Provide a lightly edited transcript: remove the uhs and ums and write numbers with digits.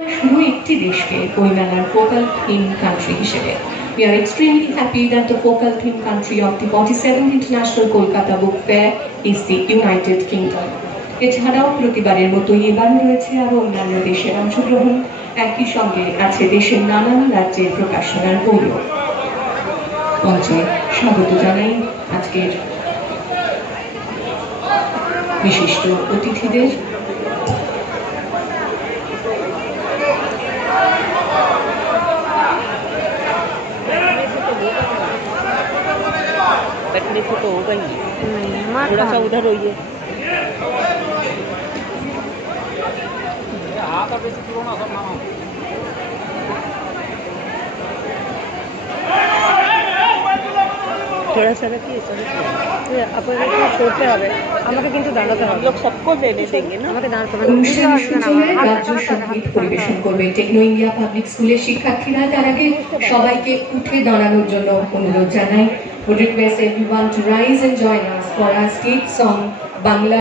শুধু একটি দেশকে বইমেলার focal theme country হিসেবে। We are extremely happy that the focal theme country of the 47th International Kolkata Book Fair is the United Kingdom. এছাড়াও প্রতিবারের মতোই এবারও রয়েছে আরো অন্যান্য দেশের অংশগ্রহণ, একই সঙ্গে আছে দেশের নানান রাজ্যের প্রকাশনার বইও। মঞ্চে স্বাগত জানাই আজকের বিশিষ্ট অতিথিদের। बैठने को तो होगा ही, थोड़ा सा उधर होइए। थोड़ा सा रखिए, আপনাদের একটু সরতে হবে, আমাকে কিন্তু দাঁড়াতে হবে। লোক सबको देने देंगे ना, আমাকে দাঁড়াতে হবে। অনুষ্ঠানের সূচনায় রাজ্য সঙ্গীত পরিবেশন করবে টেকনো ইন্ডিয়া পাবলিক স্কুলের শিক্ষার্থীরা। তার আগে সবাইকে উঠে দাঁড়ানোর জন্য অনুরোধ জানাই। Would request everyone to rise and join us for our state song, Bangla.